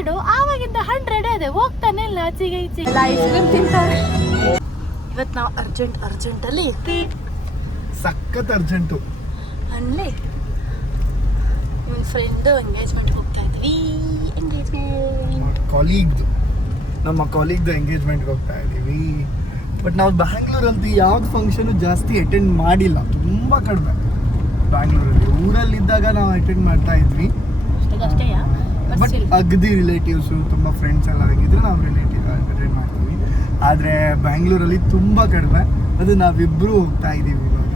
100 ಆವಾಗಿಂದ 100 ಅದೇ ಹೋಗ್ತಾನೆ ಇಲ್ಲ ಆಚೆಗೆ ಈಚೆಗೆ ಐಸ್ ಕ್ರೀಮ್ ತಿಂತಾರೆ. ಇವತ್ತು ನಾವು ಅರ್ಜೆಂಟ್ ಅಲ್ಲಿ ಸಖತ್ ಅರ್ಜೆಂಟು ಅಲ್ಲಿ ನನ್ನ ಫ್ರೆಂಡ್ ಎಂಗೇಜ್ಮೆಂಟ್ ಹೋಗ್ತಾ ಇದ್ವಿ. ನಮ್ಮ ಕಾಲೀಗ್ದು ಎಂಗೇಜ್ಮೆಂಟ್ಗೆ ಹೋಗ್ತಾ ಇದ್ದೀವಿ. ಬಟ್ ನಾವು ಬ್ಯಾಂಗ್ಳೂರಲ್ಲಿ ಯಾವ್ದು ಫಂಕ್ಷನು ಜಾಸ್ತಿ ಅಟೆಂಡ್ ಮಾಡಿಲ್ಲ, ತುಂಬ ಕಡಿಮೆ. ಬ್ಯಾಂಗ್ಳೂರಲ್ಲಿ ಊರಲ್ಲಿದ್ದಾಗ ನಾವು ಅಟೆಂಡ್ ಮಾಡ್ತಾ ಇದ್ವಿ. ಬಟ್ ಅಗದಿ ರಿಲೇಟಿವ್ಸು ತುಂಬ ಫ್ರೆಂಡ್ಸ್ ಎಲ್ಲ ಆಗಿದ್ರೆ ನಾವು ಅಟೆಂಡ್ ಮಾಡ್ತೀವಿ. ಆದರೆ ಬ್ಯಾಂಗ್ಳೂರಲ್ಲಿ ತುಂಬ ಕಡಿಮೆ. ಅದು ನಾವಿಬ್ಬರು ಹೋಗ್ತಾ ಇದ್ದೀವಿ ಇವಾಗ.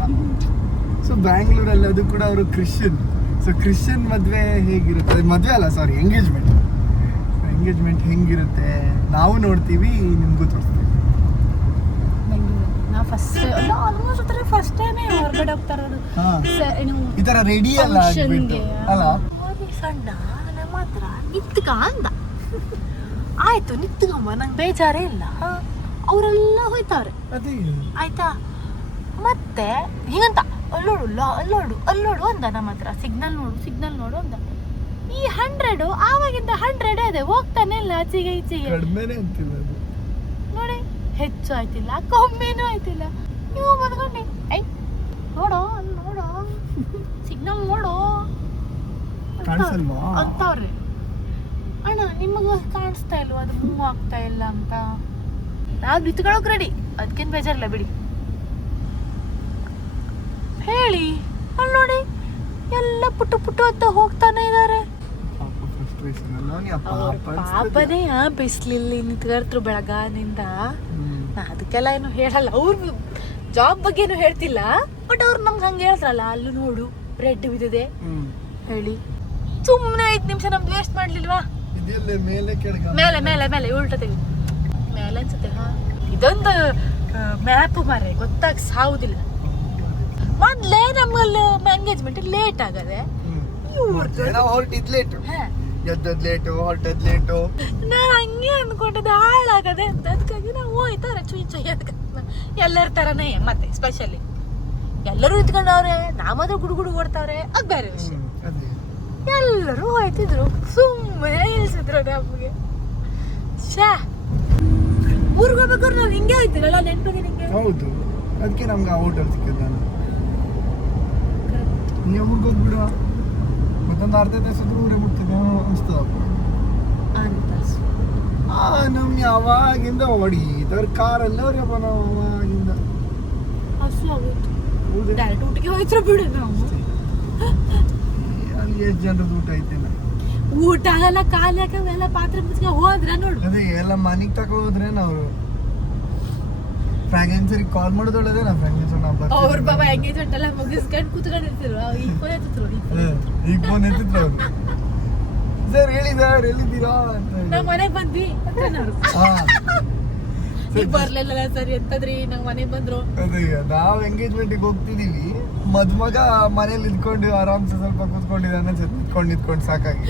ಸೊ ಬ್ಯಾಂಗ್ಳೂರಲ್ಲಿ ಅದು ಕೂಡ ಅವರು ಕ್ರಿಶ್ಚಿಯನ್. ಸೊ ಕ್ರಿಶ್ಚಿಯನ್ ಮದುವೆ ಹೇಗಿರುತ್ತೆ, ಮದುವೆ ಅಲ್ಲ ಸಾರಿ ಎಂಗೇಜ್ಮೆಂಟ್ ಹೆಂಗಿರುತ್ತೆ ನಾವು ನೋಡ್ತೀವಿ, ನಿಮಗೂ ತೋರಿಸ್ತೀವಿ. ನಾವು ಫಸ್ಟ್ ಟೈಮ್ ಹೊರಗಡೆ ಹೋಗ್ತಾ ಇರೋದು ಈ ಥರ ರೆಡಿ ಅಲ್ಲ ಅಲ್ಲ. ಸಣ್ಣ ನಮ್ಮ ಹತ್ರ ನಿತ್ಕ ಅಂದ, ಆಯ್ತು ನಿತ್ಕಮ್ಮ, ನಂಗೆ ಬೇಜಾರೇ ಇಲ್ಲ. ಅವರೆಲ್ಲ ಹೋಯ್ತವ್ರೆ ಆಯ್ತಾ. ಮತ್ತೆ ಹಿಂಗಂತ ಅಲ್ಲೋಡು ಅಂದ ನಮ್ಮ ಹತ್ರ. ಸಿಗ್ನಲ್ ನೋಡು ಅಂದ. ಈ 100 ಆವಾಗಿಂದ 100 ಅದೇ ಹೋಗ್ತಾನೆ ಇಲ್ಲ ಆಚೆಗೆ ಈಚೆಗೆ. ನೋಡಿ, ಹೆಚ್ಚು ಆಯ್ತಿಲ್ಲ, ಕಮ್ಮಿನೂ ಆಯ್ತಿಲ್ಲ. ನೀವು ಬಂದ್ಕೊಂಡು ನೋಡೋ ಸಿಗ್ನಲ್ ನೋಡೋ ಅಂತವ್ರಿ. ಅಣ್ಣ ನಿಮಗ ಕಾಣಿಸ್ತಾ ಇಲ್ವಾ ಅದು ಮೂವ್ ಆಗ್ತಾ ಇಲ್ಲ ಅಂತ? ನಾವು ನಿತ್ಕೊಳ್ಳೋಕೆ ರೆಡಿ, ಅದಕ್ಕೇನು ಬೇಜಾರಿಲ್ಲ ಬಿಡಿ. ಹೇಳಿ ಅಲ್ಲಿ ನೋಡಿ, ಎಲ್ಲ ಪುಟ್ಟು ಅಂತ ಹೋಗ್ತಾನೆ ಇದ್ದಾರೆ. ಪಾಪನೇ ಬಿಸ್ಲಿಲ್ಲಿ ನಿಂತ್ಕೊಳ್ತರು ಬೆಳಗಾನಿಂದ. ನಾ ಅದಕ್ಕೆಲ್ಲ ಏನು ಹೇಳಲ್ಲ, ಅವ್ರ ಜಾಬ್ ಬಗ್ಗೆ ಏನು ಹೇಳ್ತಿಲ್ಲ. ಬಟ್ ಅವ್ರು ನಮ್ಗೆ ಹಂಗೆ ಹೇಳ್ತಾರಲ್ಲ, ಅಲ್ಲೂ ನೋಡು ರೆಡ್ ಬಿದ್ದಿದೆ ಹೇಳಿ. ಸುಮ್ಮನೆ 5 ನಿಮಿಷ ನಮ್ದು ವೇಸ್ಟ್ ಮಾಡ್ಲಿಲ್ವಾ? ಮೇಲೆ ಉಲ್ಟ ತೆಗಿ ಮೇಲೆ ಅನ್ಸುತ್ತೆ. ಇದೊಂದು ಮ್ಯಾಪ್ ಮಾರೆ ಗೊತ್ತಾಗ ಸಾವುದಿಲ್ಲ. ಮೊದ್ಲೇ ನಮ್ಮಲ್ಲಿ ಎಂಗೇಜ್ಮೆಂಟ್ ಲೇಟ್ ಆಗದೆ, ನಾನು ಹಂಗೆ ಅನ್ಕೊಂಡಿದ್ದೆ ಹಾಳಾಗದೆ ಅಂತ. ಅದಕ್ಕಾಗಿ ನಾವು ಹೋಯ್ತಾರೆ ಚುಯ್ ಎಲ್ಲರ ತರನೇ. ಮತ್ತೆ ಸ್ಪೆಷಲಿ ಎಲ್ಲರೂ ಇಟ್ಕೊಂಡವ್ರೆ, ನಾಮಾದ್ರೂ ಗುಡುಗುಡು ಓಡ್ತಾವ್ರೆ, ಅದು ಬೇರೆ ವಿಷಯ. ಎಲ್ಲರೂ ಹೋಯ್ತಿದ್ರು, ಸುಮ್ಮನೆ ಇಳಿಸಿದ್ರು ನಮಗೆ. ಊರ್ಗ್ ಹೋಗ್ಬೇಕಾದ್ರೆ ನಾವು ಹಿಂಗೆ ಹೋಯ್ತಿರಲ್ಲ, ನೆನ್ಪಿದೆ ನಿಂಗೆ? ಹೌದು, ಅದಕ್ಕೆ ನಮ್ಗೆ ಆ ಹೋಟೆಲ್ ಸಿಕ್ಕಿಲ್ಲ. ನೀವು ಹೋಗ್ಬಿಡುವ ಮತ್ತೊಂದು ಅರ್ಧ ತಾಸಿದ್ರು ಊರೇ ಮುಟ್ತಿದ್ದೆ ಅನಿಸ್ತದಪ್ಪ ಅಂತ. ನಮ್ಗೆ ಅವಾಗಿಂದ ಹೊಡಿತಾರೆ ಕಾರಲ್ಲ ಅವ್ರಪ್ಪ. ನಾವು ಅವಾಗಿಂದ ಹಸು ಆಗುತ್ತೆ, ಡೈರೆಕ್ಟ್ ಊಟಕ್ಕೆ ಹೋಯ್ತ್ರ ಬಿಡು. ನಾವು ಅಲ್ಲಿ ಎಷ್ಟು ಜನರದ್ದು ಊಟ ಐತಿಲ್ಲ, ಊಟ ಆಗಲ್ಲ, ಖಾಲಿ ಹಾಕವೆಲ್ಲ ಪಾತ್ರೆ ಮುಚ್ಕ ಹೋದ್ರೆ ನೋಡು. ಅದೇ ಎಲ್ಲ ಮನೆಗೆ ತಗೋದ್ರೆ ನಾವು ಫ್ರಾಗ್ರೆನ್ಸರಿಗೆ ಕಾಲ್ ಮಾಡೋದೊಳ್ಳದೆ. ನಾವು ಫ್ರಾಗ್ರೆನ್ಸ್ ಅವ್ರ ಬಾಬಾ ಎಂಗೇಜ್ಮೆಂಟ್ ಎಲ್ಲ ಮುಗಿಸ್ಕೊಂಡು ಕೂತ್ಕೊಂಡಿರ್ತಿರು. ಈಗ ಫೋನ್ ಎತ್ತಿದ್ರು ಅವ್ರು. ಸರ್ ಹೇಳಿ ಸರ್ ಎಲ್ಲಿದ್ದೀರಾ ಅಂತ. ನಾವು ಮನೆಗೆ ಬಂದ್ವಿ ಬರ್ಲಿಲ್ಲ ಸರಿ ಅಂತದ್ರಿ. ನಾವು ಮನೆಗೆ ಬಂದ್ರು. ಅದೇ ನಾವು ಎಂಗೇಜ್ಮೆಂಟಿಗೆ ಹೋಗ್ತಿದೀವಿ, ಮದ್ಮಗ ಮನೇಲಿ ಇದ್ಕೊಂಡು ಆರಾಮ್ಸೆ ಸ್ವಲ್ಪ ಕೂತ್ಕೊಂಡಿದ್ದಾನೆ. ನಿಂತ್ಕೊಂಡು ಸಾಕಾಗಿ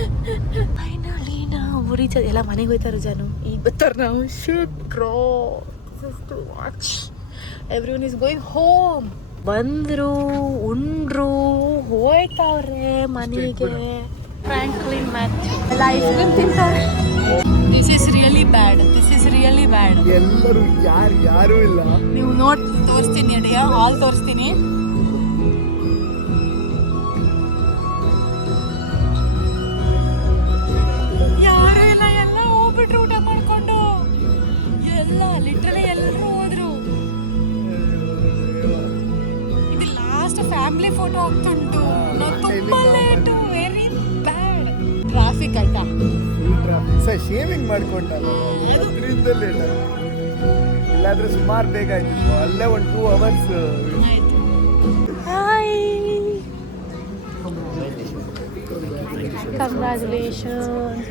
ಫೈನಲಿ ನಾವು ರೀಚ್ ಎಲ್ಲ ಮನೆಗೆ ಹೋಯ್ತಾರ ಜನ. ಈಗ ಬರ್ತಾರ ನಾವು. Everyone is going home. ಬಂದ್ರು, ಉಂಡ್ರು, ಹೋಯ್ತಾವ್ರೆ ಮನೆಗೆ. ಫ್ರಾಂಕ್ಲಿನ್ ಮ್ಯಾಥ್ಯೂ ಎಲ್ಲ ಐಸ್ ಕ್ರೀಮ್ ತಿಂತಾರೆ. This is really bad. ಎಲ್ಲರೂ ಯಾರು ಇಲ್ಲ. ನೀವು ತೋರಿಸ್ತೀನಿ ಅಡಿಯ ಹಾಲ್ ತೋರಿಸ್ತೀನಿ. ಯಾರು ಇಲ್ಲ, ಎಲ್ಲ ಹೋಗ್ಬಿಟ್ರು ಊಟ ಮಾಡ್ಕೊಂಡು. ಎಲ್ಲ ಲಿಟ್ರಲಿ ಎಲ್ಲರೂ ಹೋದ್ರು. ಇದು ಲಾಸ್ಟ್ ಫ್ಯಾಮಿಲಿ ಫೋಟೋ ಹೋಗ್ತುಂಟು. ತುಂಬಾ ಲೇಟು, ವೆರಿ ಬ್ಯಾಡ್. ಟ್ರಾಫಿಕ್ ಆಯ್ತಾ? ಸರ್ ಶೇವಿಂಗ್ ಮಾಡ್ಕೊಂಡಲ್ಲ, ಅದರಿಂದ ಲೇಟ್ ಆಯ್ತು. ಇಲ್ಲಾಂದ್ರೆ ಸುಮಾರು ಬೇಗ ಆಯ್ತು. ಅಲ್ಲೇ ಒಂದು 2 hours. Hi, congratulations.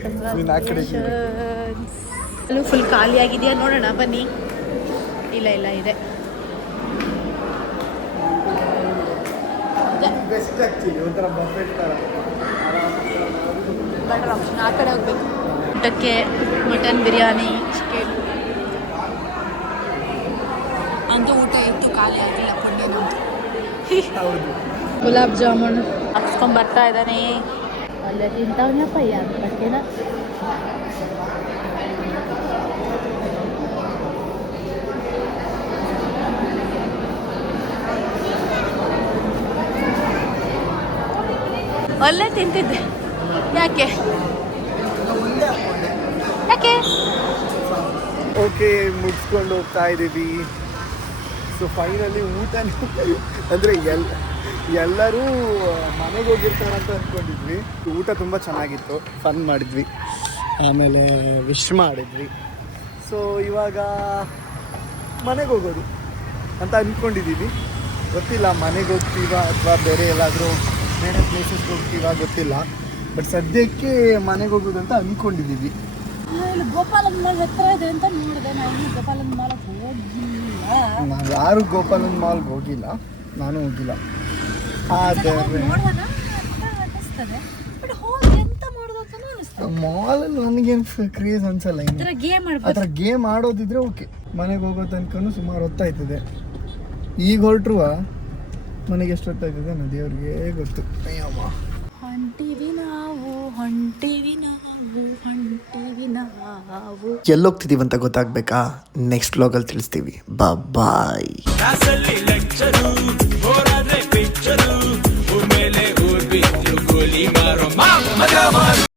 ಅಲ್ಲೂ ಫುಲ್ ಖಾಲಿ ಆಗಿದೆಯಾ ನೋಡೋಣ ಬನ್ನಿ. ಇಲ್ಲ ಇದೆ. ಬೆಸ್ಟ್ ಆಕ್ಚುಲಿ, ಒಂಥರ ಬಫೆಟ್ ತರ. Better option. ಆ ಕಡೆ ಹೋಗ್ಬೇಕು. ಊಟಕ್ಕೆ ಮಟನ್ ಬಿರಿಯಾನಿ, ಚಿಕನ್ ಅಂತೂ ಊಟ ಇತ್ತು, ಖಾಲಿ ಆಗಿಲ್ಲ. ಪುಣ್ಯನಂತೂ ಗುಲಾಬ್ ಜಾಮೂನ್ ಹಾಕ್ಸ್ಕೊಂಡ್ ಬರ್ತಾ ಇದ್ದಾನೆ. ಅಲ್ಲೇ ತಿಂತವನಪ್ಪ, ಯಾರ ಬಟ್ಟೆನ ಒಳ್ಳೆ ತಿಂತಿದ್ದೆ. ಯಾಕೆ ಯಾಕೆ ಓಕೆ, ಮುಗಿಸ್ಕೊಂಡು ಹೋಗ್ತಾ ಇದ್ದೀವಿ. ಸೊ ಫೈನಲಿ ಊಟ ಅಂದರೆ ಎಲ್ಲರೂ ಮನೆಗೆ ಹೋಗಿರ್ತಾರೆ ಅಂತ ಅಂದ್ಕೊಂಡಿದ್ವಿ. ಊಟ ತುಂಬ ಚೆನ್ನಾಗಿತ್ತು, ಫನ್ ಮಾಡಿದ್ವಿ, ಆಮೇಲೆ ವಿಶ್ ಮಾಡಿದ್ವಿ. ಸೊ ಇವಾಗ ಮನೆಗೆ ಹೋಗೋದು ಅಂತ ಅಂದ್ಕೊಂಡಿದ್ದೀವಿ. ಗೊತ್ತಿಲ್ಲ ಮನೆಗೆ ಹೋಗ್ತೀವ ಅಥವಾ ಬೇರೆ ಎಲ್ಲಾದರೂ ಬೇರೆ ಪ್ಲೇಸಸ್ಗೆ ಹೋಗ್ತೀವ ಗೊತ್ತಿಲ್ಲ. ಬಟ್ ಸದ್ಯಕ್ಕೆ ಮನೆಗೆ ಹೋಗೋದು ಅಂತ ಅಂದ್ಕೊಂಡಿದ್ದೀವಿ. ಗೋಪಾಲನ್ ಮಾಲ್ ಹತ್ರ ಇದೆ ಅಂತ ನೋಡಿದೆ. ನಾನು ಗೋಪಾಲನ್ ಮಾಲ್ ಹೋಗಿಲ್ಲ. ನಾವು ಯಾರು ಗೋಪಾಲನ್ ಮಾಲ್ಗೆ ಹೋಗಿಲ್ಲ, ನಾನು ಹೋಗಿಲ್ಲ. ಆದರೆ ಮಾಲಲ್ಲಿ ನನಗೇನು ಕ್ರೇಜ್ ಅನ್ಸಲ್ಲ. ಆ ಥರ ಗೇಮ್ ಆಡೋದಿದ್ರೆ ಓಕೆ. ಮನೆಗೆ ಹೋಗೋ ತನಕನೂ ಸುಮಾರು ಹೊತ್ತಾಯ್ತದೆ. ಈಗ ಹೊರಟ್ರುವ ಮನೆಗೆ ಎಷ್ಟು ಹೊತ್ತಾಯ್ತದೆ ಅನ್ನೋ ದೇವ್ರಿಗೆ ಗೊತ್ತು. ಅಯ್ಯಮ್ಮ, ಹೊಂಟಿವಿ ನಾವು ಹೊಂಟಿವಿ ನಾವು ಹೊಂಟಿವಿ ನಾವು. ಎಲ್ಲೋಗ್ತಿದ್ದೀವಿ ಅಂತ ಗೊತ್ತಾಗಬೇಕಾ? ನೆಕ್ಸ್ಟ್ ವ್ಲಾಗಲ್ಲಿ ತಿಳಿಸ್ತೀವಿ. ಬಾಯ್.